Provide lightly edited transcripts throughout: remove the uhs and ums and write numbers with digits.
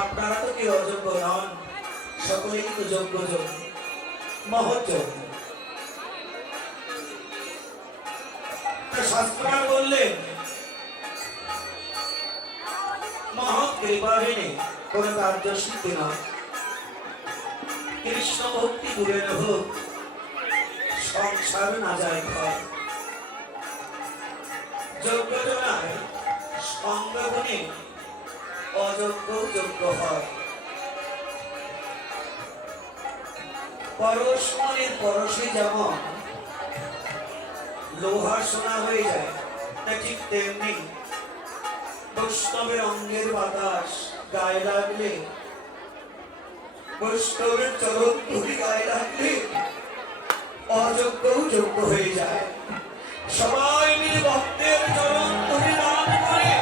আপনারা তো কেউ অযোগ্য নন, সকলেই কিন্তু যোগ্য যোগ্য মহৎ যোগ্য। শাস্ত্রকার বললেন মহৎ কৃপাবিনে কোন কার্য সিদ্ধি নয়। কৃষ্ণ ভক্তি দূরের হোক, সংসার না যায় ঘর। যোগ্যজনায় সঙ্গগুণে অযোগ্য যোগ্য হয়। পরশ মনের পরশে যেমন লোহা সোনা হয়ে যায়, না ঠিক তেমনি বৈষ্ণবের অঙ্গের বাতাস গায়ে লাগলে, বৈষ্ণবের চরণ ধুলি গায়ে লাগলে অযোগ্য যোগ্য হয়ে যায়। সবাই মিলে ভক্তের চরণ ধুলি দান করে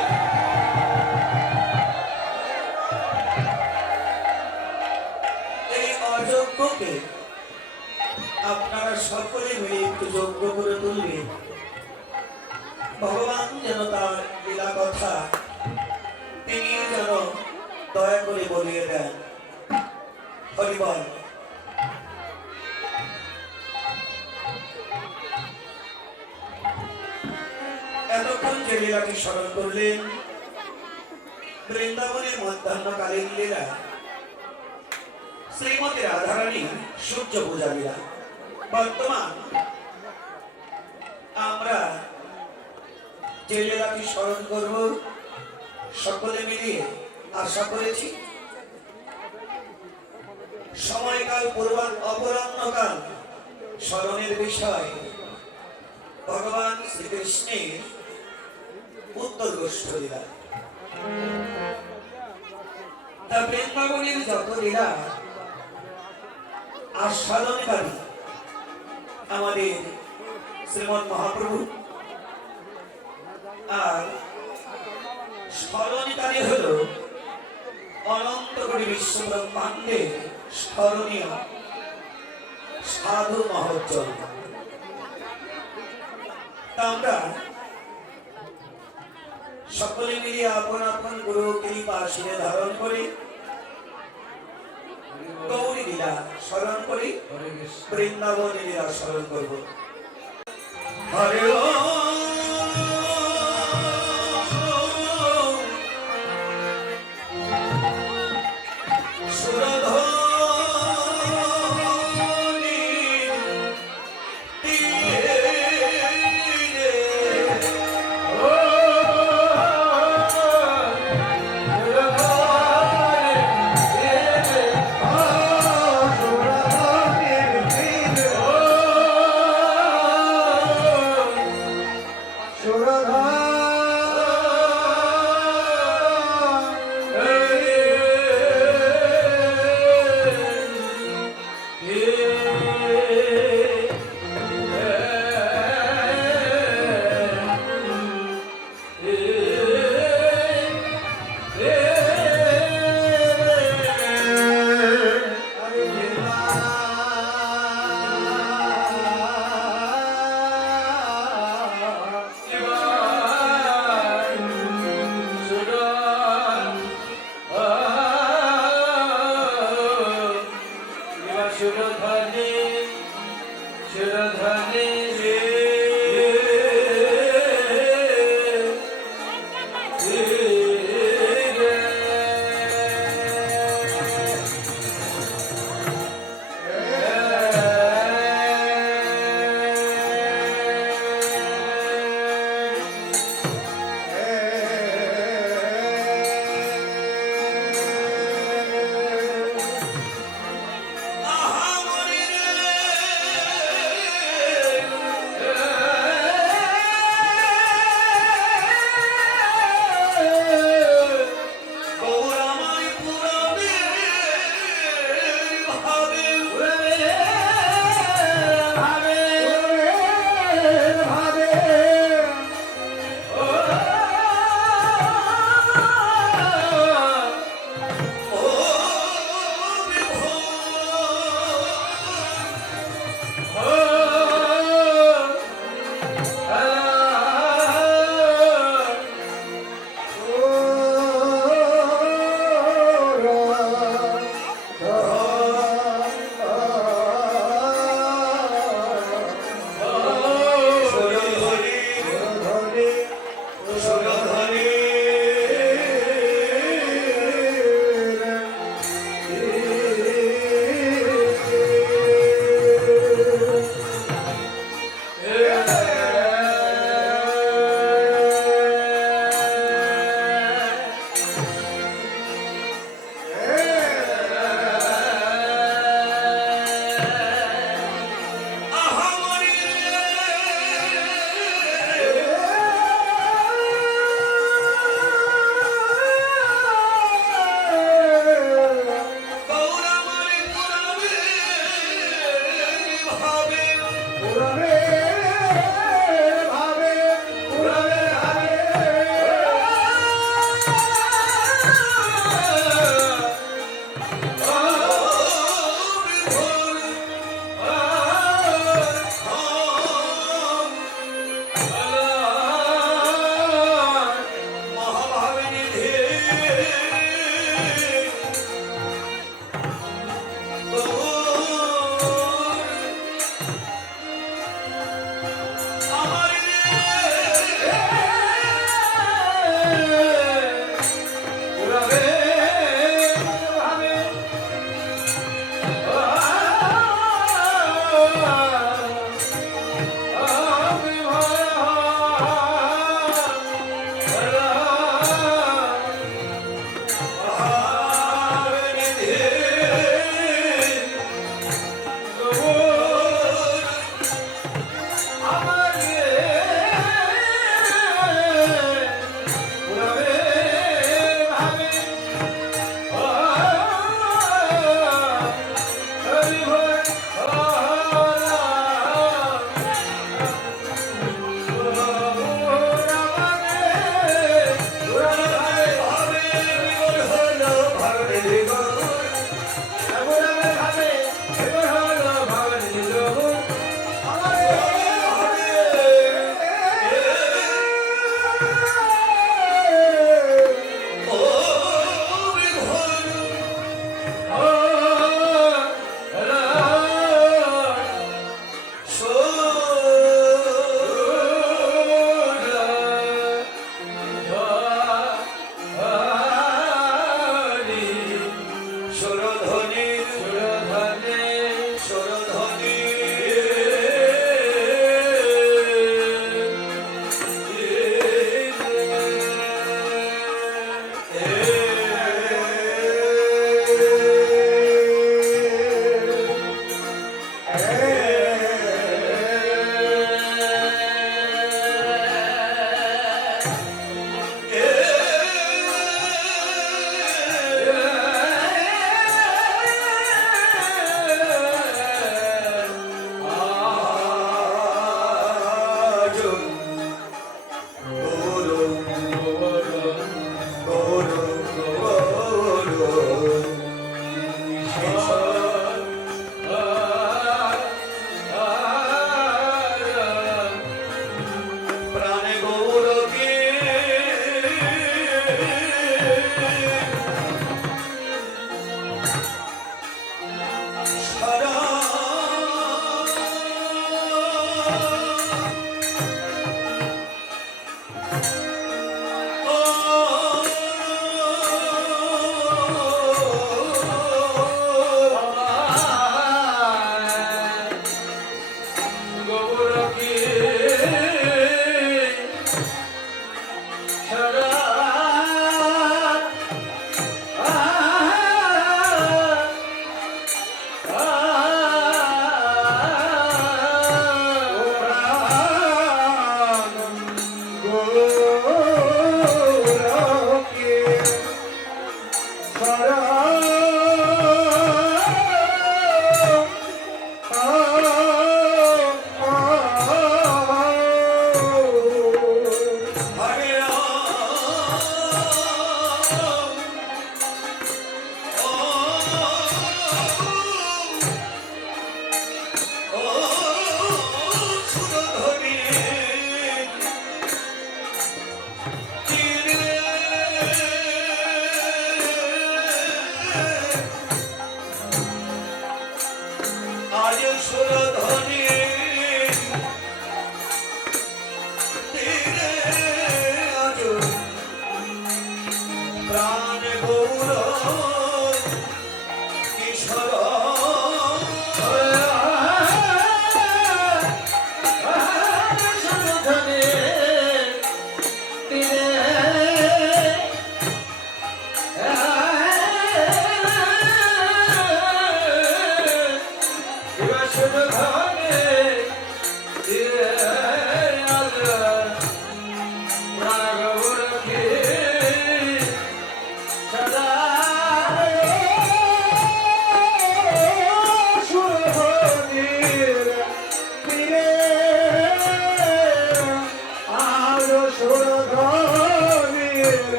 এই অযোগ্যকে আপনারা সকলে মিলে একটু যোগ্য করে তুলবেন। ভগবান যেন তার লীলা কথা তিনি যেন দয়া করে বলিয়ে দেন। হরিবল। এতক্ষণ যে লীলাটি স্মরণ করলেন বৃন্দাবনের মধ্যাহ্নকালীন লীলা, শ্রীমতী রাধারানী সূর্য পূজা লীলা। বর্তমান আমরা যে লীলাটি স্মরণ করব সকলে মিলিয়ে আশা করেছি সময়কাল অপরাহ্নকাল স্মরণের বিষয় ভগবান শ্রীকৃষ্ণের উত্তর গোষ্ঠ লীলা। তা বৃন্দাবনের যত লীলা আস্বাদনকারী আমাদের শ্রীমৎ মহাপ্রভু, আর স্মরণকারী হল অনন্ত কোটি বিশ্ব ব্রহ্মাণ্ডের স্মরণীয় সাধু মহোজ্জ্বল। আমরা সকলে মিলে আপন আপন গুরু কৃপা শিরে ধারণ করি, গৌরী লীলা স্মরণ করি, বৃন্দাবন লীলা স্মরণ করব। হরে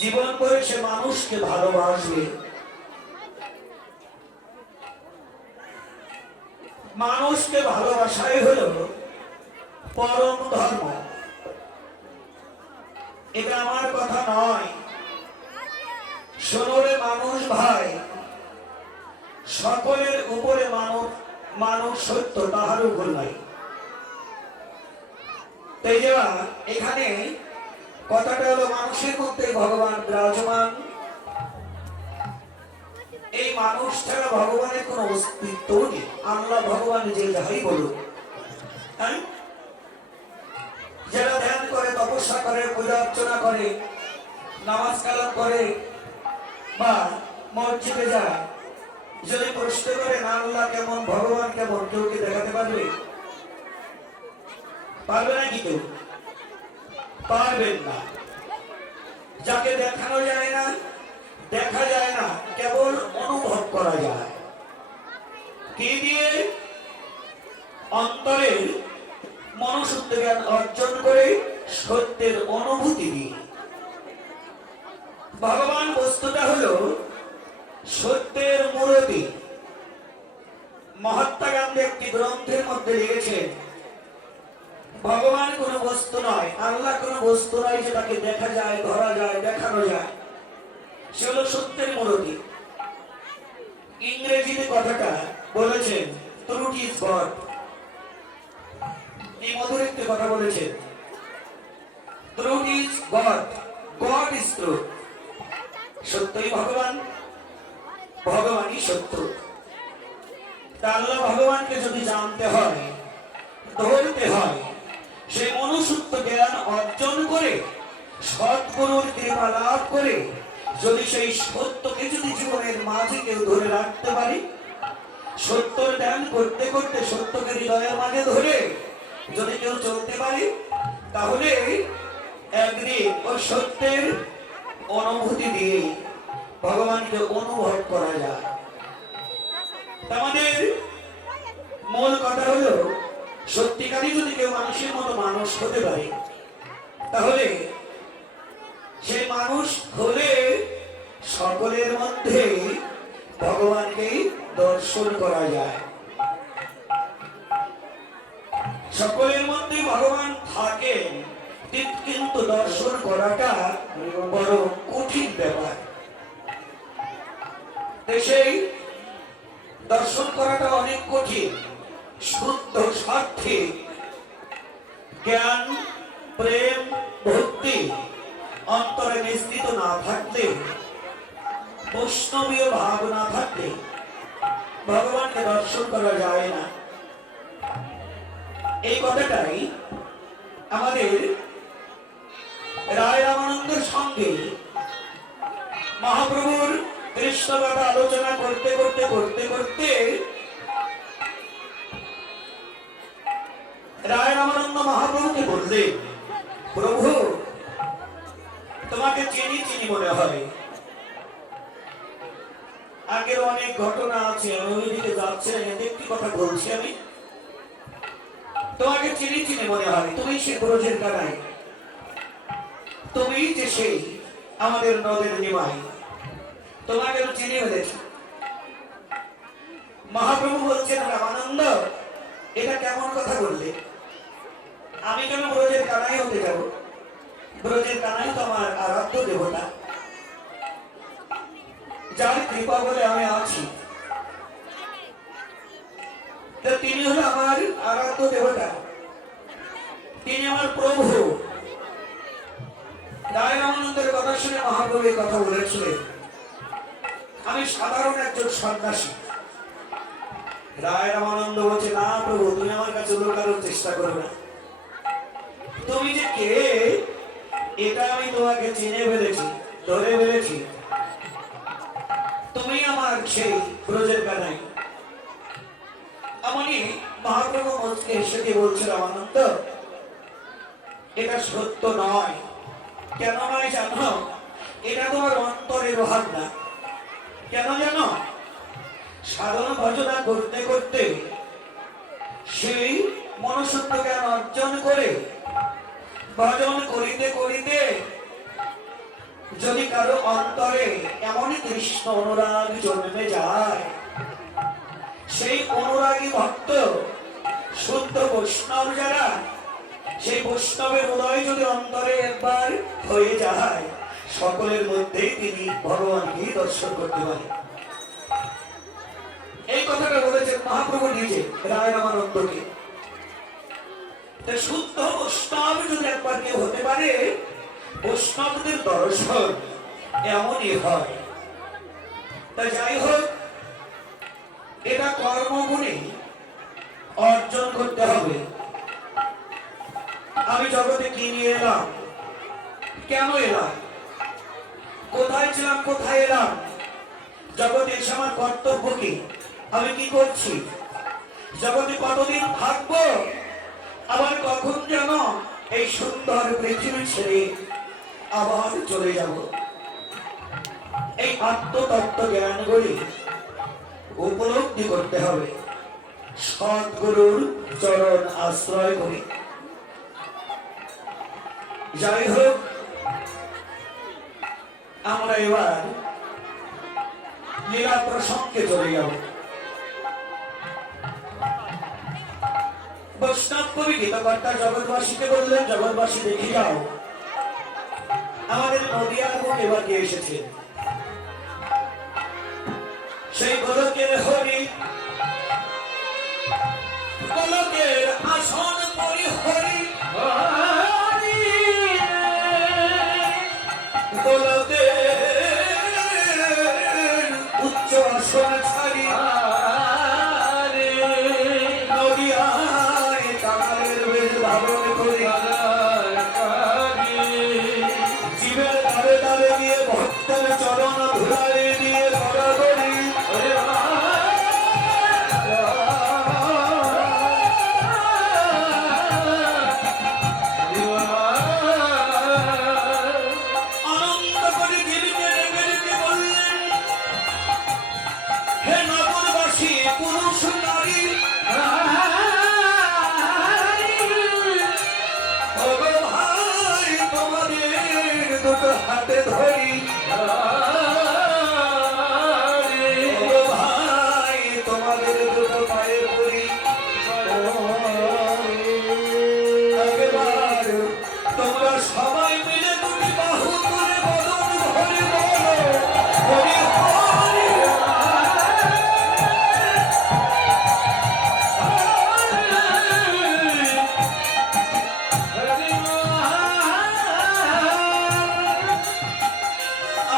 জীবন করে সে মানুষকে ভালোবাসবে, মানুষকে ভালোবাসাই হলো পরম ধর্ম। এটা আমার কথা নয়, শোনরে মানুষ ভাই, সকলের উপরে মানুষ সত্য, তাহার উপর নাই। তাই যে এখানে কথাটা হলো মানুষের মধ্যে ভগবান বিরাজমান। এই মানুষ ছাড়া ভগবানের কোন অস্তিত্ব নেই। আল্লাহ ভগবান যে যাই বলুন, যারা ধ্যান করে, তপস্যা করে, পূজা অর্চনা করে, নামাজ কালাম করে বা মসজিদে যায়, যদি প্রশ্ন করে না আল্লাহ কেমন, ভগবান কেমন, কেউ কি দেখাতে পারবে? পারবে নাকি কেউ? পারবেন না। যাকে দেখানো যায় না, দেখা যায় না, কেবল অনুভব করা যায়। কি দিয়ে? অন্তরের মনসুদ্ধ জ্ঞান অর্জন করে, সত্যের অনুভূতি দিয়ে। ভগবান বস্তুটা হলো সত্যের মূরতি। মহাত্মা গান্ধী একটি গ্রন্থের মধ্যে লিখেছেন, ভগবান কোন বস্তু নয়, আল্লাহ কোন বস্তু নয় যে তাকে দেখা যায়, ধরা যায়, দেখানো যায়। সে হলো সত্যের মূরতি। ইংরেজিতে কথাটা বলেছেন ট্রুথ ইজ গড। এই মধুর একটি কথা বলেছেন, truth is god, god is truth. সত্যই ভগবান, ভগবানই সত্য। আল্লাহ ভগবানকে যদি জানতে হয়, ধরতে হয়, সেই মনুষ্যত্ব জ্ঞান অর্জন করে, সৎগুরুর কৃপা লাভ করে, যদি সেই সত্যকে যদি জীবনের মাঝে কেউ ধরে রাখতে পারে, সত্যর ধ্যান করতে করতে সত্যকে হৃদয়ের মাঝে ধরে যদি কেউ চলতে পারে, তাহলে একদিন ও সত্যের অনুভূতি দিয়ে ভগবানকে অনুভব করা যায়। আমাদের মূল কথা হলো, সত্যিকারই যদি কেউ মানুষের মতো মানুষ হতে পারে, তাহলে সেই মানুষ হলে সকলের মধ্যে ভগবানকে দর্শন করা যায়। সকলের মধ্যে ভগবান থাকেন, কিন্তু দর্শন করাটা বড় কঠিন ব্যাপার। সেই দর্শন করাটা অনেক কঠিন। শুদ্ধ স্বার্থে জ্ঞান, প্রেম, ভক্তি অন্তরে নিশ্চিত না থাকলে, বৈষ্ণবীয় ভাব না থাকলে ভগবানকে দর্শন করা যায় না। এই কথাটাই আমাদের রায় রামানন্দের সঙ্গে মহাপ্রভুর কৃষ্ণ কথা আলোচনা করতে করতে করতে করতে রায় রামানন্দ মহাপ্রভুকে বললেন, প্রভু তোমাকে চিনি চিনি মনে হয়। আগের অনেক ঘটনা আছে, আমি ওইদিকে যাচ্ছি না, একটি কথা বলছি আমি। তোমাকে চিনি চিনি মনে হয়, তুমি সে ব্রজের কানাই, তুমি যে সেই আমাদের নদের নিমাই, তোমাকে তো চিনি ফেলেছি। মহাপ্রভু বলছেন, রামানন্দ এটা কেমন কথা বললে? আমি কেন ব্রজের কানাই হতে যাব? ব্রজের কানাই তো আমার আরাধ্য দেবতা, যার কৃপা বলে আমি আছি। তিনি হলো আমার আরাধ্য দেবতা, তিনি আমার প্রভু। রায় রামানন্দের কথা শুনে মহাপ্রভু এই কথা বলেছিলেন, আমি সাধারণ একজন সন্ন্যাসী। রায় রামানন্দ বলছে, না প্রভু, তুমি আমার কাছে লুকানোর চেষ্টা করো না। তুমি যে কে এটা আমি তোমাকে চিনে ফেলেছি, ধরে ফেলেছি। তুমি আমার সেই ব্রজের কানাই। এমনই মহাপ্রভু মুচকে হেসে দিয়ে বলছে, রামানন্দ এটা সত্য নয়। কেন নয় জানো? এটা তোমার অন্তরের ভাবনা। কেন জানো? সাধন ভজনা করতে করতে, সেই মনুষ্যত্ব জ্ঞান অর্জন করে, ভজন করিতে করিতে যদি কারো অন্তরে এমনই কৃষ্ণ অনুরাগ জন্মে যায়, সেই অনুরাগী ভক্ত শুদ্ধ বৈষ্ণব যারা, সেই বৈষ্ণবের উদয় যদি অন্তরে একবার হয়ে যায়, সকলের মধ্যেই তিনি ভগবানকে দর্শন করতে পারেন। এই কথাটা বলেছেন মহাপ্রভু নিজে রায় রামানন্দকে। শুদ্ধ বৈষ্ণব যদি একবার কেউ হতে পারে, বৈষ্ণবদের দর্শন এমনই হয়। তা যাই হোক, এটা কর্মগুণে অর্জন করতে হবে। আমি জগতে কি নিয়ে এলাম, কেন এলাম, কোথায় ছিলাম, কোথায় এলাম, জগতে এসে আমার কর্তব্য কি, আমি কি করছি, জগতে কতদিন থাকবো, আবার কখন যেন এই সুন্দর পৃথিবী ছেড়ে আবার চলে যাব। এই আত্মতত্ত্ব জ্ঞানগুলি উপলব্ধি করতে হবে সদ্গুরুর চরণ আশ্রয় করে। যাই হোক, আমরা এবার লীলা প্রসঙ্গে চলে যাব। বৈষ্ণব কবি গীতকর্তা জগৎবাসীকে বললেন, জগৎবাসী দেখে যাও, আমাদের নদিয়ার বুকে এবার কে এসেছে? সেই গোলকের হরি, গোলকের আসন পরি হরি, গোলকের উচ্চ আসন ছাড়ি নদিয়ায় কামালের বেশ ধারণ করি, জীবের দাবে দাবে দিয়ে ভক্তের চরণ ধুলারে দিয়ে বরাবরি আনন্দ করে গিরিতে গিরিতে বললেন, হে নগরবাসী পুরুষ নারী, ওগো ভাই তোমাদের দুটো হাতে ধরি, ওগো ভাই তোমাদের দুটো পায়ে পড়ি, একবার তোমরা সবাই মিলে তুমি বাহু তুলে বদন ভরে বলো হরি হরি।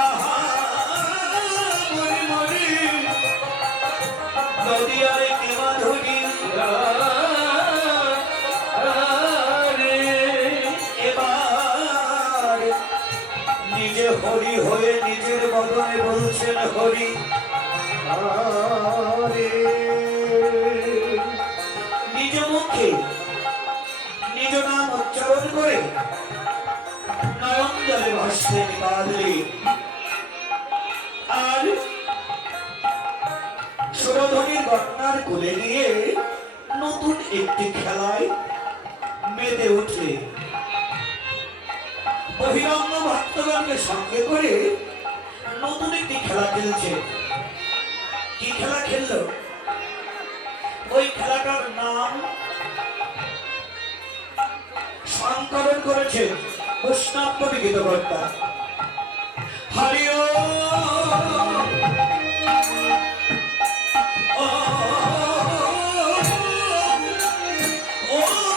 আহা মরি মরি নদিয়ায় কে মাধুরী, এবার নিজে হরি হয়ে নিজের বদনে বলছেন হরি হরি। নিজ মুখে নিজ নাম উচ্চারণ করে নয়ন জলে ভাসলেন কাঁদলে। আর সুরধনীর গন্নার কোলে নিয়ে নতুন একটি খেলায় মেতে উঠলে। বহিরঙ্গ ভক্তগণকে সঙ্গে করে নতুন একটি খেলা খেলছে। কি খেলা খেললো? ওই খেলাটার নাম সংকলন করেছে বৈষ্ণব কবি গীতকর্তা। হরি ও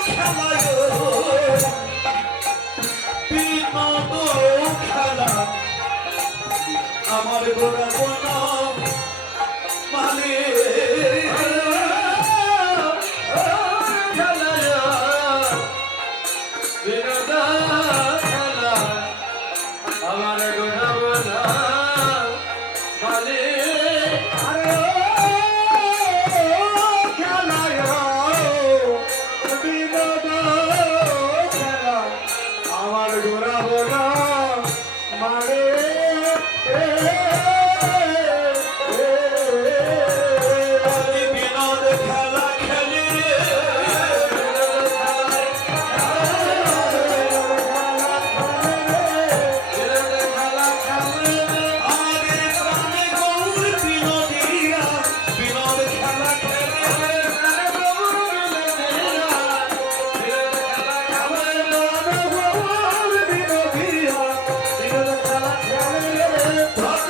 খেলায় বিনোদ খেলা আমার গোড়া গোনা মালে আমার গোনা গোনা মালে আরে খেলায় বিনোদ খেলা আমার গোনা গোনা মালে বিনোদ খেলা খেলে আমাদের প্রাণে গৌর বিনোদিয়া, বিনোদ খেলা খেলে ভক্ত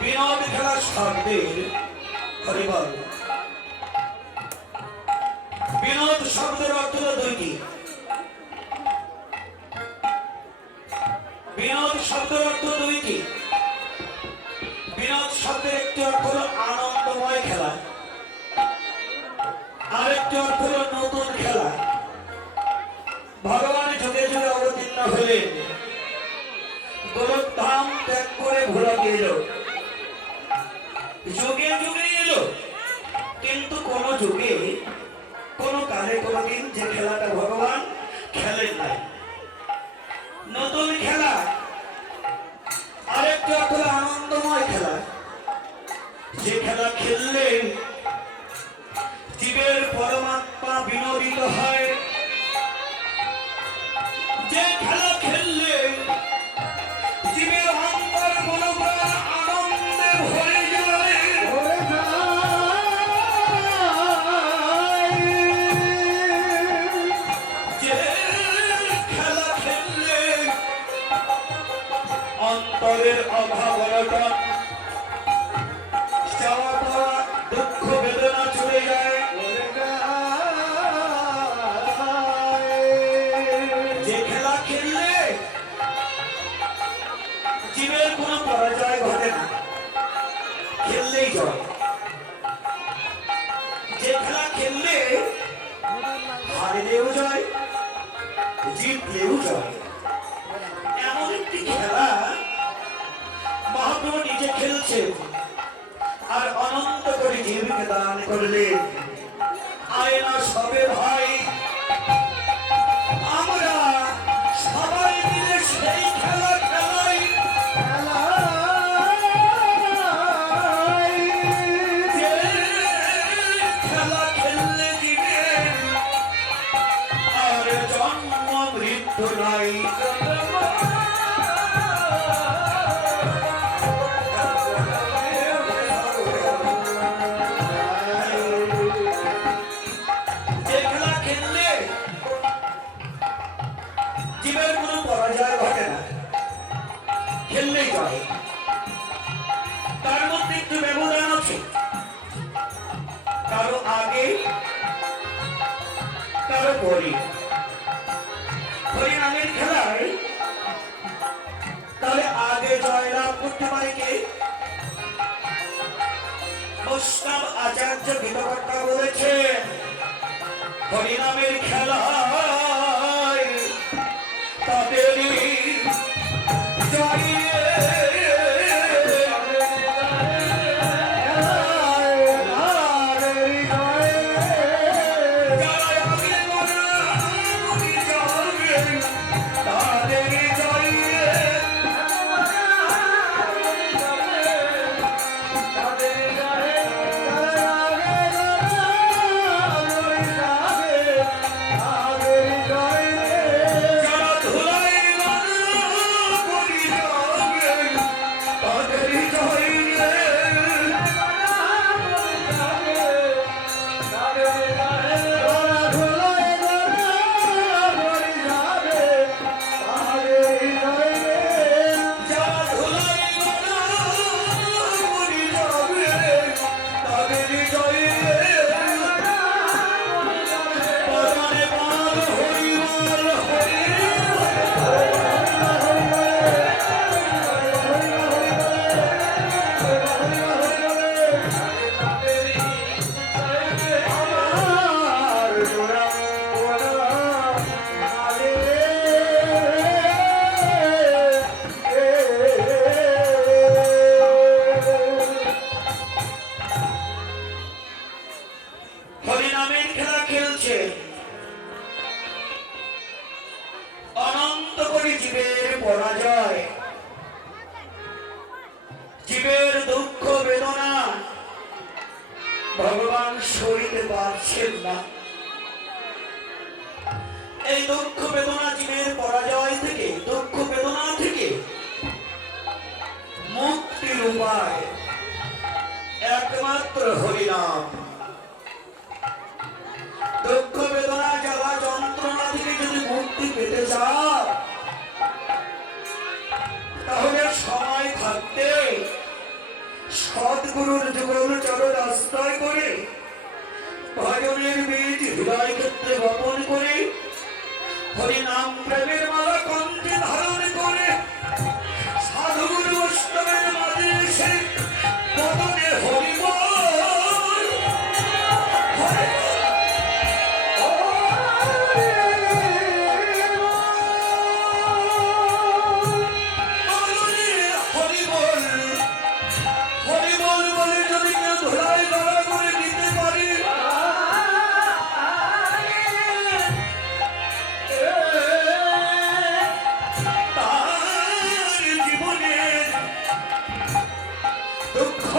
বিনোদ খেলার শব্দের হরিবল। বিনোদ শব্দের অর্থ হলো দুইটি। বিনোদ শব্দের অর্থ দুইটি। বিনোদ শব্দের একটি অর্থ হলো আনন্দময় খেলা, আরেকটি অর্থ হলো নতুন খেলা। ভগবান যুগে যুগে অবতীর্ণ হলেন, গোলকধাম ত্যাগ করে ভোলাকে এলো, যুগে যুগে এলো, কিন্তু কোন যুগে কোন কালে কোনদিন যে খেলাটা ভগবান খেলেন নাই। নতুন খেলা, আরেকটি অর্থ হলো আনন্দময় খেলা, যে খেলা খেললে জীবের পরমাত্মা বিনোদিত হয়, যে খেলা খেললে জীবের অন্তর মনোপ্রাণ আনন্দে ভরে যায়, যে খেলা খেললে অন্তরের অভাব অনটন, চাওয়া পাওয়া দুঃখ বেদনা চলে যায়, যে খেলা খেললে জীবের কোনো পরাজয় ঘটে না, খেললেই জয়, যে খেলা খেললে হারলেও জয়, জিতলেও জয়, এমন একটি খেলা মহাপ্রভু নিজে খেলছে আর অনন্ত করে জীবকে দান করলেন। আয়না সবে ভাই, আমরা সবাই মিলে সেই খেলা খেলাই, যে খেলা খেললে দিবে আর জন্ম মৃত্যু নাই। যে খেলা খেললে জীবের কোনো পরাজয় ঘটে না, খেললেই জয়। তার মধ্যে একটু ব্যবধান আছে, কারো আগে কারো পরে। হরিনামের খেলায় তাহলে আগে জয়লাভ করতে পারে কে? বৈষ্ণব আচার্য গীতকর্তা বলেছেন, হরিনামের খেলায় তাদেরই জয়, হরিনামের খেলা খেলছে, অনন্ত করে জীবের পরাজয়, জীবের দুঃখ বেদনা ভগবান সইতে পারছেন না। এই দুঃখ বেদনা জীবের পরাজয় থেকে, দুঃখ বেদনা থেকে মুক্তির উপায় একমাত্র হরিনাম। দুঃখ বেদনা জ্বালা যন্ত্রণা থেকে যদি মুক্তি পেতে চাও, তাহলে সময় ভক্তে সদ্গুরুর যুগল চরণ আশ্রয় করে ভজনের বীজ হৃদয় ক্ষেত্রে বপন করে হরি নাম প্রেমের মালা কণ্ঠে ধারণ করে সাধুগুরু অষ্টমের মাঝে এসে বদনে হরি বল হরি হরি বল হরি বল বলে যদি কেউ ধরায় ধরা করে দিতে পারে তার জীবনের দুঃখ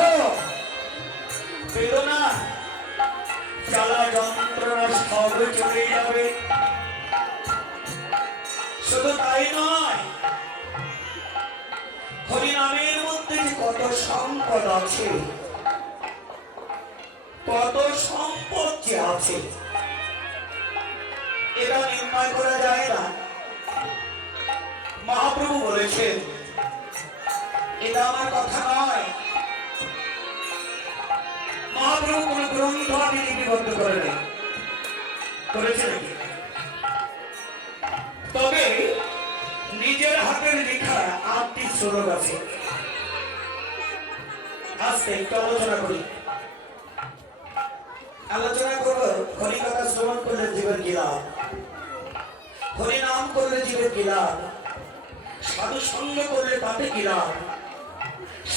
বেদনা জ্বালা যন্ত্রণা সব চলে যাবে। শুধু তাই নয়, হরিনামের মধ্যে যে কত সম্পদ আছে, কত সম্পদ যে আছে এটা নির্ণয় করা যায় না। মহাপ্রভু বলেছেন, এটা আমার কথা নয়, মহাপ্রভু কোন গ্রন্থ আদি লিপিবদ্ধ করেন করেছে নাকি? তবে নিজের হাতের লেখা 8টি শ্লোক আছে। আজকে একটু আলোচনা করি। আলোচনা করব হরি কথা শ্রবণ করলে জীবের কি লাভ, হরি নাম করলে জীবের কি লাভ, সাধু সঙ্গ করলে তাতে কি লাভ,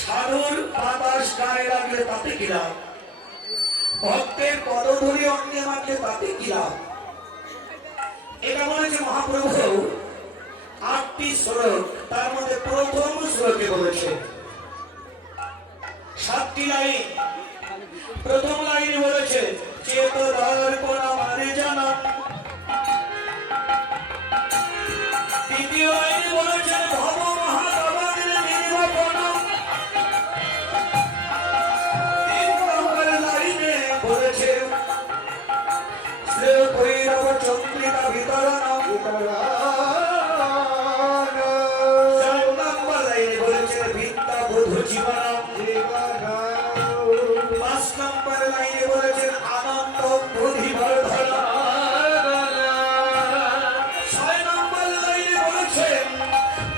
সাধুর বাতাস গায়ে লাগলে তাতে কি লাভ, ভক্তের পদধূলি অঙ্গে মারলে তাতে কি লাভ। এটা বলেছে মহাপ্রভু 8টি শ্লোক, তার মধ্যে প্রথম শ্লোকে বলেছে 7টি লাইন। প্রথম লাইনে বলেছে চেত দর্পণ মানে জানা, দ্বিতীয় লাইনে বলেছেন ভব মহাদাবানের নির্বাপন, 3 নম্বর লাইনে বলেছে শ্রেয় কৈরব চন্দ্রিকা বিতরণ, 4 নম্বর লাইনে বলেছেন বিদ্যা বধূ জীবন, 5 নম্বর লাইনে বলেছেন আনন্দ বুদ্ধি বর্ধন, 6 নম্বর লাইনে বলেছেন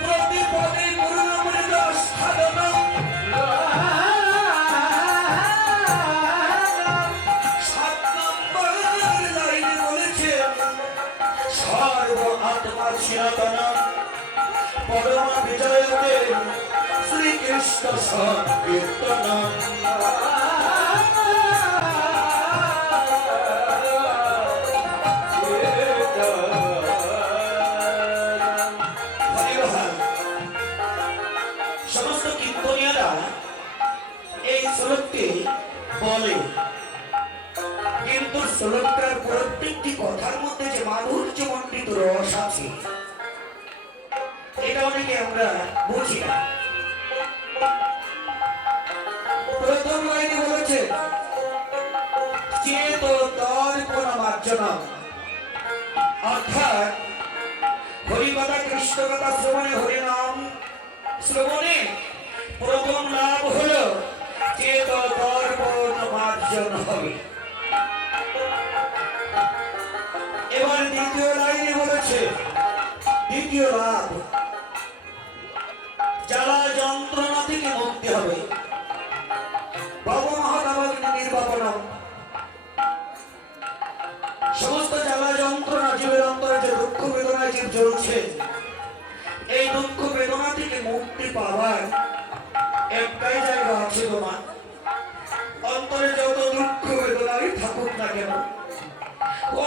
প্রতিপদে গুরুমৃত সাধন, 7 নম্বর লাইনে বলেছেন সর্ব আত্মা চিরতন, পরমা বিজয়তে শ্রীকৃষ্ণ সংকীর্তন। সমস্ত কীর্তনীয়রা এই শ্লোকটি বলে, কিন্তু শ্লোকটার প্রত্যেকটি কথার মধ্যে যে মাধুর্য মণ্ডিত রস আছে এটা অনেকে আমরা বুঝি না। প্রথম লাইনে বলেছে চেত দর্পণ মার্জনা, অর্থাৎ হরিকথা কৃষ্ণ কথা শ্রবণে, হরিনাম শ্রবণে প্রথম লাভ হলো চেত দর্পণ মার্জন হবে। এবার দ্বিতীয় লাইনে বলেছে দ্বিতীয় লাভ জ্বালা যন্ত্রণা থেকে মুক্তি হবে, ভব মহাদাবাগ্নি নির্বাপন, সমস্ত জ্বালা যন্ত্রণা জীবের অন্তরে যে দুঃখ বেদনা জীব জ্বলছে, এই দুঃখ বেদনা থেকে মুক্তি পাওয়ার একটাই জায়গা আছে তোমার অন্তরে, যত দুঃখ বেদনাই থাকুক না কেন।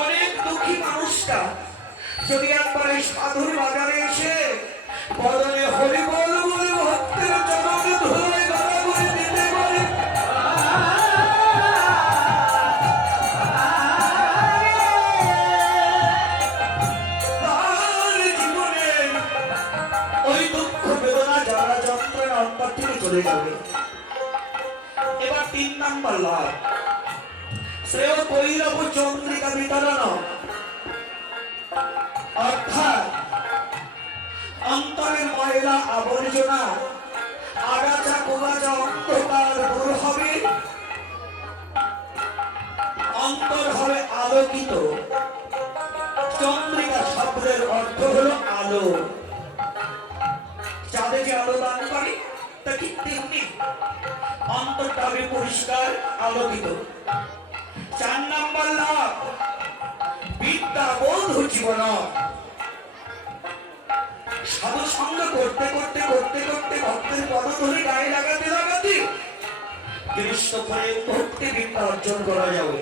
অনেক দুঃখী মানুষটা যদি একবার এই সাধুর বাজারে এসে বদলে হরি বল বলে ভক্তের চরণে ধরে গলা করে দিতে পারে, তার জীবনে ওই দুঃখ বেদনা জ্বালা যন্ত্রণা অন্তর থেকে চলে যাবে। এবার 3 নম্বর লাভ শ্রেয় কৈরব চন্দ্রিকা বিতরণ, অর্থাৎ অন্তরের ময়লা আবর্জনা আগা অন্তরটা হবে পরিষ্কার আলোকিত। 4 নাম্বার লাভ, বিদ্যা বন্ধু জীবন। সাধু সঙ্গ করতে করতে করতে করতে ভক্তের পদ ধরে গায়ে লাগাতে লাগাতে কৃষ্ণ করে ভক্তি বিদ্যা অর্জন করা যাবে।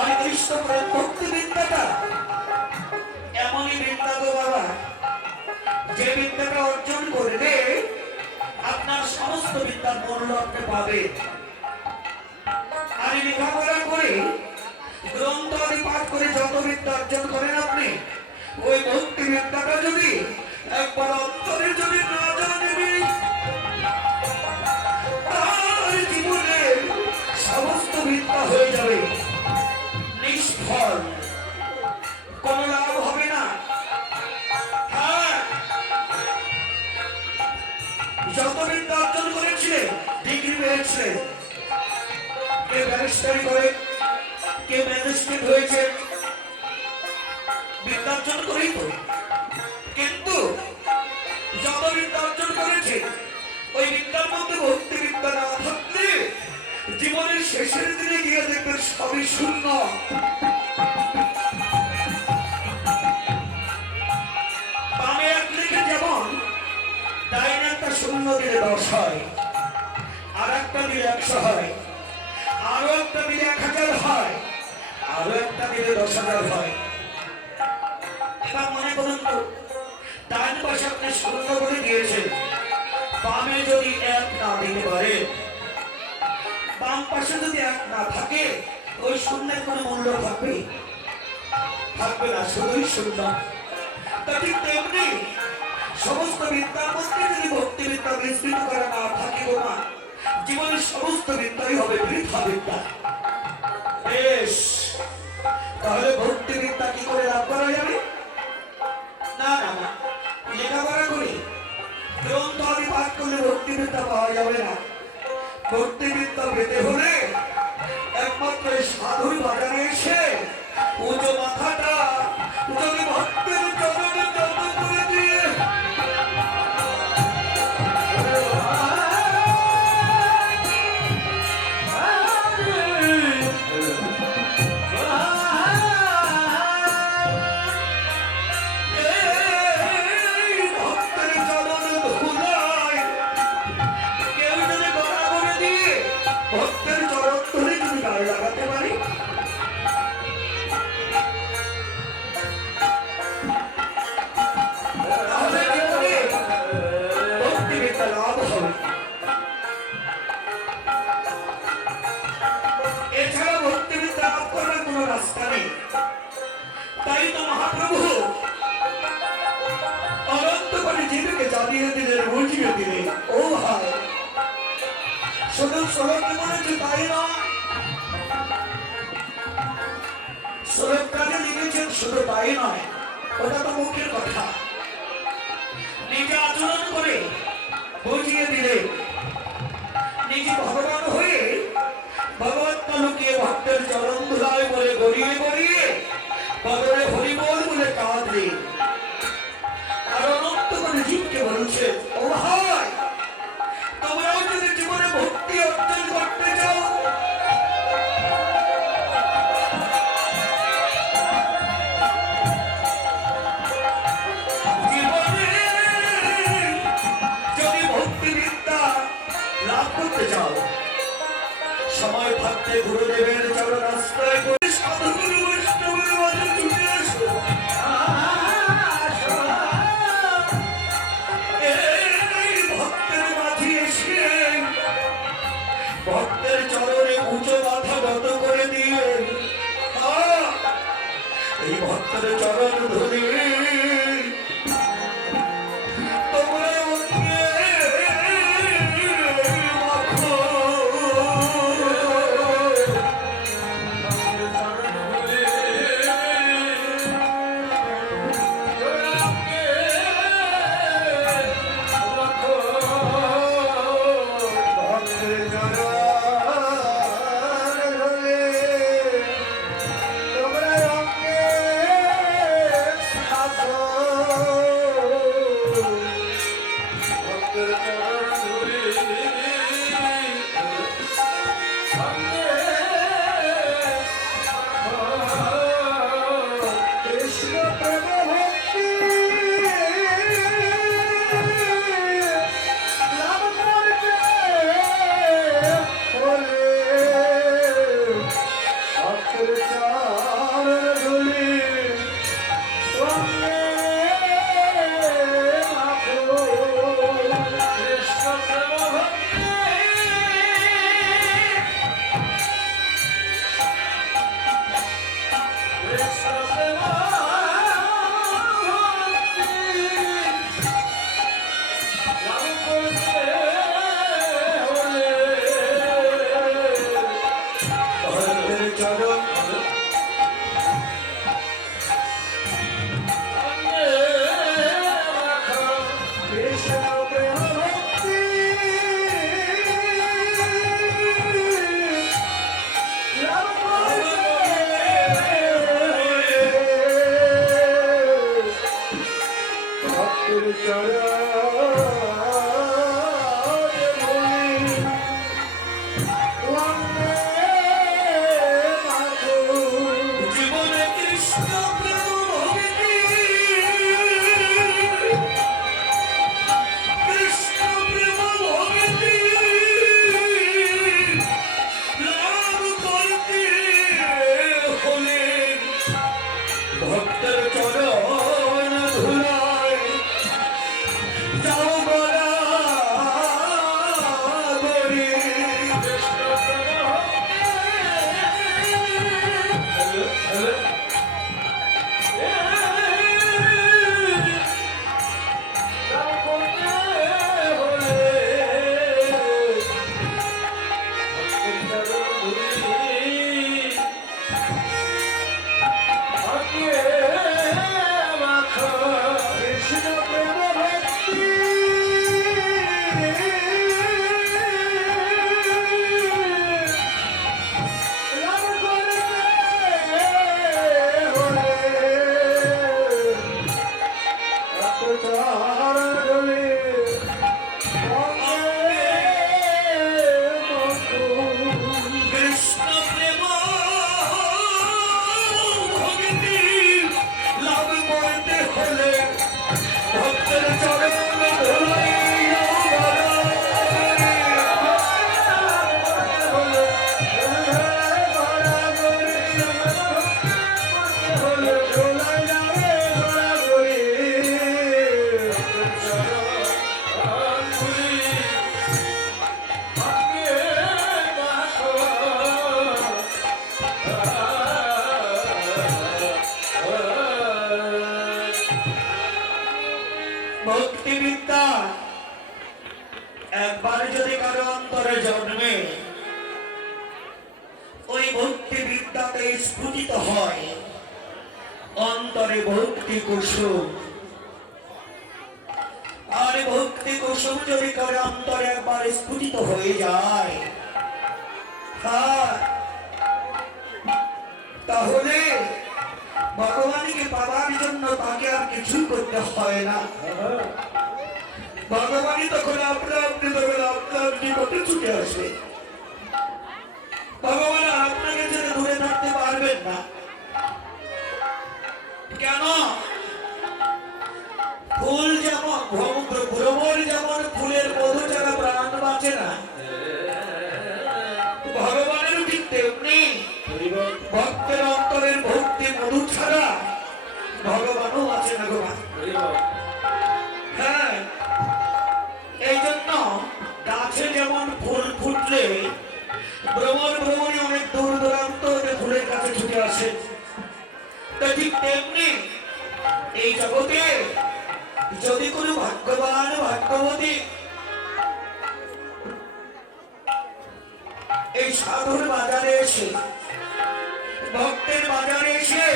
আর কৃষ্ণ করে ভক্তি বিদ্যাটা এমনই বিদ্যা গো বাবা, যে বিদ্যাটা অর্জন করবে আপনার সমস্ত বিদ্যার মূল্য আপনি পাবে। আর লেখাপড়া করে গ্রন্থ আদি পাঠ করে যত বিদ্যা অর্জন করেন আপনি, ওই ভক্তি বিদ্যাটা যদি একবার অন্তরে যদি না জানবে, তার জীবনে সমস্ত বিদ্যা হয়ে যাবে নিষ্ফল, কোনো লাভ হবে না। হ্যাঁ, যত বিদ্যা অর্জন করেছিলেন, ডিগ্রি পেয়েছিলেন, কে ব্যারিস্টারি করে, কে ম্যাজিস্ট্রেট হয়েছে, বিদ্যা অর্জন করেই তো। কিন্তু যত বিদ্যা অর্জন করেছে, ওই বিদ্যার মধ্যে ভক্তি বিদ্যা না থাকলে জীবনের শেষের দিনে গিয়ে দেখবেন সবই শূন্য। বামে এক লিখে যেমন ডাইনে একটা শূন্য দিলে 10 হয়, আর একটা দিলে 100 হয়, আরো একটা দিলে 1000 হয়, আরো একটা দিলে 10,000 হয়। এবার মনে করুন তো, ডান পাশে আপনি শূন্য করে দিয়েছেন, বামে যদি 1 না দিতে পারে, বাম পাশে যদি 1 না থাকে, ওই শূন্যের কোনো মূল্য থাকবে? থাকবে না, শুধুই শূন্য। তা ঠিক তেমনি সমস্ত বিদ্যার মধ্যে যদি ভক্তি বিদ্যা বিস্তৃত করা না থাকে গো মা, জীবনের সমস্ত বিদ্যাই হবে বৃথা বিদ্যা। বেশ, তাহলে ভক্তি বিদ্যা কি করে লাভ করা যাবে? না না না, লেখাপড়া করে গ্রন্থ আদি পাঠ করলে ভক্তি বিদ্যা পাওয়া যাবে না। ভক্তি বিদ্যা পেতে হলে একমাত্র সাধুর বাজারে এসে উঁচু মাথাটা যদি ভক্তের চরণে যত করে দিয়ে ভক্তের চরণে ধুলায় কেউ যদি গড়া করে দিয়ে ভক্তের চরণ ধরে যদি গায়ে লাগাতে পারি, তাহলে জীবনে ভক্তি বিদ্যা লাভ হবে। এছাড়া ভক্তি বিদ্যা লাভ করার কোন রাস্তা নেই। তাই তো মহাপ্রভু অনন্ত করে জীবকে জানিয়ে দিলেন, বুঝিয়ে দিলেন। ও ভাই, শুধু শ্লোকে বলেছে তাই নয়, শ্লোকটাকে লিখেছেন শুধু তাই নয়, ওটা তো মুখের কথা, নিজে আচরণ করে বুঝিয়ে দিলেন। নিজে ভগবান হয়ে ভগবানকে লুকিয়ে ভক্তের চরণ ধুলায় বলে গড়িয়ে গড়িয়ে বদলে হরিবল বলে কাঁদলে। আর অনন্ত করে জীবকে বলছে, ও ভাই, তোমরাও যদি জীবনে ভক্তি অর্জন করতে চাও, জীবনে যদি ভক্তি বিদ্যা লাভ করতে চাও, সময় থাকতে গুরুদেবের চরণ আশ্রয় করে সাধুগুরু বৈষ্ণবের মাঝে ছুটে আসো। এই ভক্তের মাঝে এসে ভক্তের চরণে উঁচু মাথা নত করে দিয়ে এই ভক্তের চরণ ধরে তোমরা অঙ্গে মাখো। ভক্তের চরণে ধুলি বন্দে মাতরম। জীবনে কৃষ্ণ প্রেম ভক্তি, কৃষ্ণ প্রেম ভক্তি লাভ করতে হলে ভক্তের চরণ ধুলায় যাও বরাবরে। কৃষ্ণ প্রেম ভক্তি লাভ করতে হলে চরণ ধুলি বন্দে মাতরম। কৃষ্ণ প্রেম ভক্তি লাভ করতে হলে ভক্তের চরণ ধুলায় যাও বরাবরে। ভক্তি বিদ্যা একবার যদি কারো অন্তরে জন্মে, ওই ভক্তি বিদ্যাতে স্ফুটিত হয় অন্তরে ভক্তি কুসুম। আর ভক্তি কুসুম যদি কারো অন্তরে একবার স্ফুটিত হয়ে যায়, তাহলে ভগবানকে পাওয়ার জন্য তাকে আর কিছু করতে হয় না। ভগবানই তখন আপনার নিকটে ছুটে আসবে। ভগবান আর আপনাকে ছেড়ে দূরে থাকতে পারবেন না। কেন? ফুল যেমন ভ্রমর যেমন ফুলের মধু ছাড়া প্রাণ বাঁচে না, ভগবানের ঠিক তেমনি ভক্তের অন্তরের ভক্তি মধু ছাড়া ভগবানও আছে না গো। হ্যাঁ, এই জন্য গাছে যেমন ফুল ফুটলে ভ্রমণী অনেক দূর দূরান্ত ফুলের কাছে ছুটে আসে, তা ঠিক তেমনি এই জগতে যদি কোনো ভাগ্যবান ভাগ্যবতী এই সাধুর বাজারে এসে, ভক্তের বাজারে এসে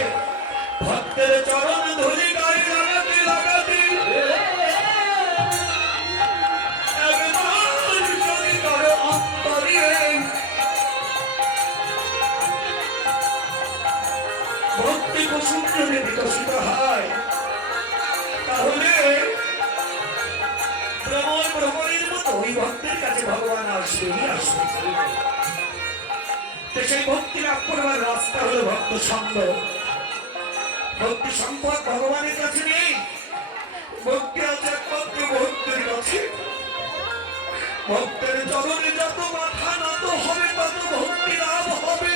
ভক্তের চরণ ধুলি গায়ে লাগাতে লাগাতে একবার যদি কারো অন্তরে ভক্তি কুসুম যদি বিকশিত হয়, তাহলে ভ্রমণের মতো ওই ভক্তের কাছে ভগবান আসবেই আসবে। সেই ভক্তি লাভ করবার রাস্তা হলো ভক্ত সঙ্গ। ভক্তি সম্পদ ভগবানের কাছে নেই, ভক্তি আছে একমাত্র ভক্তের কাছে। ভক্তের চরণে যত মাথা নত হবে তত ভক্তি লাভ হবে।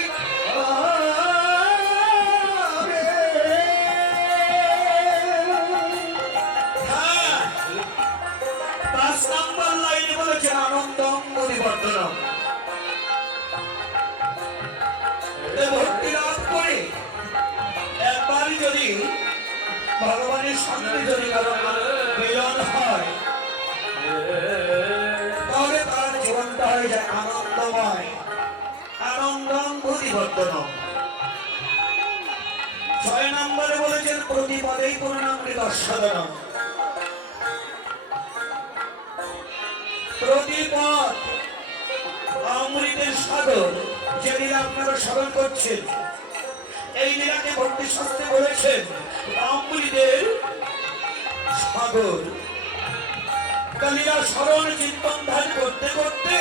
হ্যাঁ, 5 নম্বর লাইনে বলেছেন আনন্দম পরিবর্তনম। ভক্তি লাভ করে একবার যদি ভগবানের সঙ্গে যদি কারো মিলন হয়, তাহলে তার জীবনটা হয়ে যায় আনন্দময়। আনন্দম পরিবর্তনম। 6 নম্বরে বলেছেন প্রতিপদেই পূর্ণামৃত সাধনম। প্রতিপদ অমৃতের সাধন, যে লীলা আপনারা স্মরণ করছেন, এই লীলাকে ভক্তি শাস্ত্রে বলেছেন অমৃতের সাগর। লীলা স্মরণ চিন্তন ধ্যান করতে করতে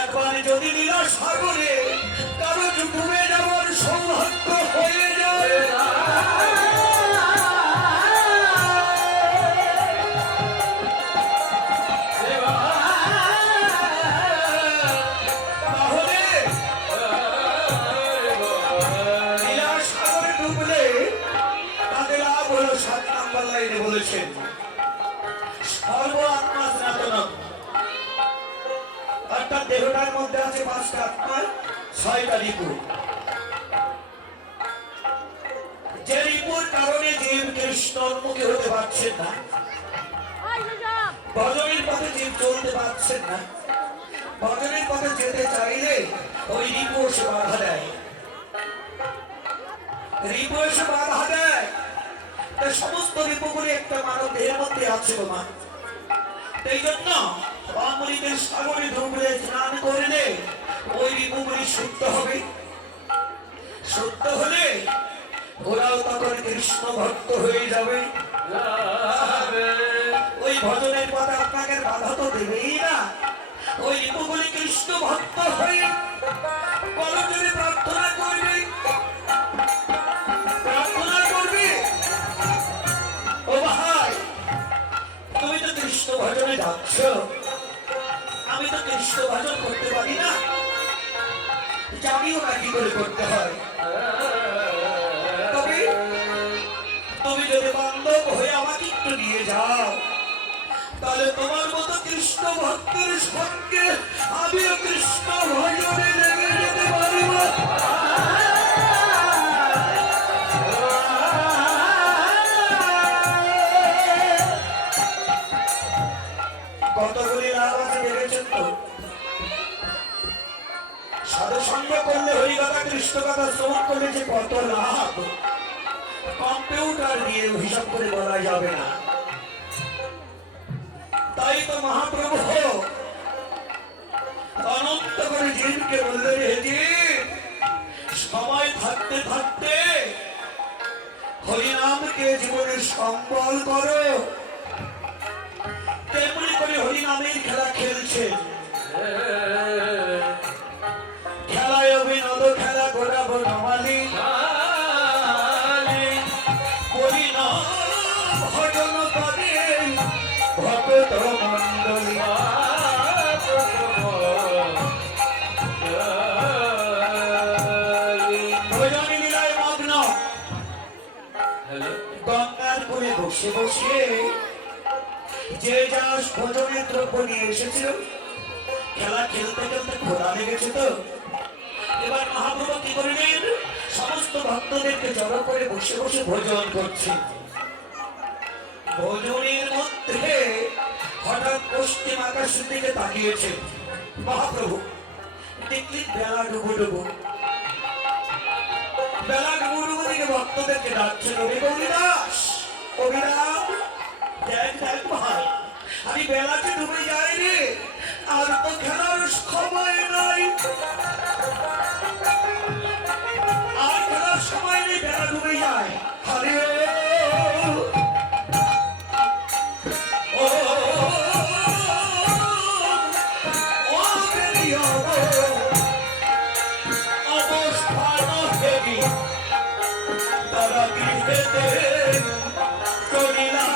একবার যদি লীলা সাগরে কারো ডুবে যাওয়ার সৌভাগ্য হয়ে যায়, তাহলে লীলা সাগরে ডুবলে তাদের লাভ হলো 7 নম্বর লাইনে বলেছেন, সর্ব আত্মা সনাতনম। অর্থাৎ দেহটার মধ্যে আছে 5টা আত্মা, 6টা রিপু। যে রিপুর কারণে জীব কৃষ্ণর মুখে হতে পারছেন না, ভজনের পথে জীব চলতে পারছেন না, ভজনের পথে যেতে চাইলে ওই রিপু এসে বাধা দেয়, রিপু এসে বাধা দেয়। তাই সমস্ত রিপুগুলি একটা মানব দেহের মধ্যে আছে মা। এই জন্য অমৃতের সাগরে ডুবলে স্নান করলে ওই রিপুগুলি শুদ্ধ হবে, শুদ্ধ হলে ওরাও তখন কৃষ্ণ ভক্ত হয়ে যাবে। ওই ভজনের পথে আপনাকে বাধা তো দেবেই না, ওই রিপুগুলি কৃষ্ণ ভক্ত হয়ে কলজনে প্রার্থনা করবে, প্রার্থনা করবে, ও ভাই তুমি তো কৃষ্ণ ভজনে যাচ্ছ, আমি তো কৃষ্ণ ভজন করতে পারি না, জানিও না কি করে করতে হয়। তবে তুমি যদি বান্ধব হয়ে আমাকে একটু নিয়ে যাও, তাহলে তোমার মতো কৃষ্ণ ভক্তের সঙ্গে আমিও কৃষ্ণ ভজনে লেগে যেতে পারব। কতগুলি লাভ আছে দেখেছেন তো? সাধু সঙ্গ করলে হরিকথা কৃষ্ণ কথা শ্রবণ করলে যে কত লাভ, কম্পিউটার দিয়ে হিসাব করে বলা যাবে না। তাই তো মহাপ্রভু অনন্ত করে জীবকে বললেন, হে জীব, সময় থাকতে থাকতে হরিনামকে জীবনের সম্বল করো। তেমনি করে হরিনামের খেলা খেলছেন, খেলায় অভিনব খেলা গোড়াবো নমালি, হরিনাম ভজন করে ভক্ত মণ্ডলী। ভজন লীলায় মগ্ন গঙ্গার কোলে বসে বসে যে যা ভজনের দ্রব্য নিয়ে এসেছিল, খেলা খেলতে খেলতে খোলা লেগেছে তো এবার মহাপ্রভু কি করলেন, সমস্ত ভক্তদেরকে জড়ো করে বসে বসে ভোজন করছেন। ভোজনের মধ্যে হঠাৎ পশ্চিম আকাশের দিকে তাকিয়েছেন মহাপ্রভু, দেখলেন বেলা ডুবো ডুবো, বেলা ডুবো ডুবো দিকে ভক্তদেরকে ডাকছেন, অভিদাস অভিরাম, দেখ দেখ ভাই, আমি বেলাতে ডুবে যাই রে, আর তো খেলার সময় নাই, আর খেলার সময় নেই, বেলা ডুবে যায়। হরে ও অবস্থান হেবি তারা গৃহেতে চলিলা।